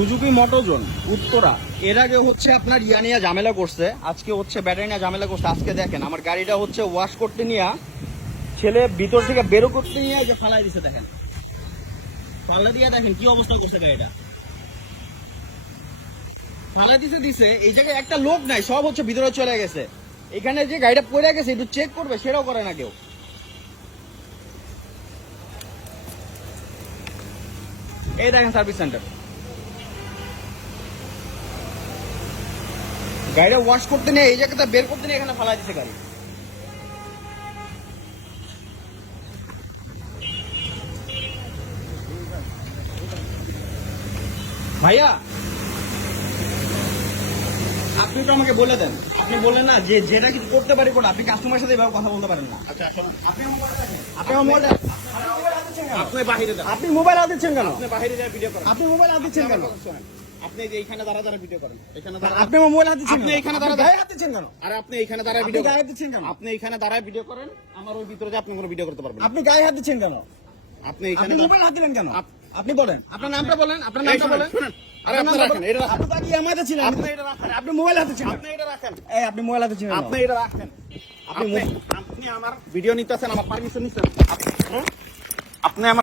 Suzuki মোটোজন Uttara এর আগে হচ্ছে আপনার ইয়া নিয়ে ঝামেলা করছে, আজকে হচ্ছে ব্যাটারি নিয়ে ঝামেলা করছে। আজকে দেখেন আমার গাড়িটা হচ্ছে ওয়াশ করতে নিয়ে ছেলে ভিতর থেকে বেরো করতে নিয়ে যে ফালাই দিছে, দেখেন ফালা দিয়ে দেখেন কি অবস্থা করছে গাড়িটা। ফালা দিছে এই জায়গায় একটা লোক নাই, সব হচ্ছে ভিতরে চলে গেছে। এখানে যে গাড়িটা পড়ে গেছে একটু চেক করবে সেটাও করে না কেউ। এই দেখেন সার্ভিস সেন্টার, গাড়িটা ওয়াশ করতে নিয়ে এই জায়গাটা বের করতে নিয়ে এখানে ফালা দিছে গাড়ি। ভাইয়া আপনি তো আমাকে বলে দেন, আপনি বললেন না যে যেটা কিছু করতে পারি কোন, আপনি কাস্টমারের সাথে এভাবে কথা বলতে পারেন না। আচ্ছা আসুন, আপনি আমার মোবাইল আপনি বাহিরে যান, আপনি মোবাইল হাত দিচ্ছেন কেন? আপনি বাহিরে যায় ভিডিও করেন। আপনি মোবাইল হাত দিচ্ছেন কেন? শোনেন, আপনি যে এইখানে দাঁড়া দাঁড়া ভিডিও করেন, এখানে দাঁড়া আপনি আমার মোবাইল হাত দিচ্ছেন আপনি কেন? এখানে আপনি দাঁড়া গায়ে হাত দিচ্ছেন কেন? আরে আপনি এইখানে দাঁড়ায় আপনি ভিডিও গায়ে হাত দিচ্ছেন কেন? আপনি এইখানে দাঁড়ায় ভিডিও করেন, আমার ওই ভিতরে যে আপনি কোনো ভিডিও করতে পারবেন না। আপনি গায়ে হাত দিচ্ছেন কেন? আপনি এইখানে আপনি মোবাইল হাত দিলেন কেন? আপনি বলেন, আপনার নামটা বলেন, আপনার এই নামটা শোনেন, বলেন। শোনেন, আরে আপনি রাখেন, এটা রাখেন, আপনি তো কি আমাদের ছিলেন? আপনি এটা রাখেন, আপনি মোবাইল হাত দিচ্ছেন কেন? আপনি এটা রাখেন, এই আপনি মোবাইল হাত দিচ্ছেন কেন? আপনি এটা রাখেন, আপনি আপনি আমার ভিডিও নিতেছেন, আমার পারমিশন নিচ্ছেন, আপনি আমার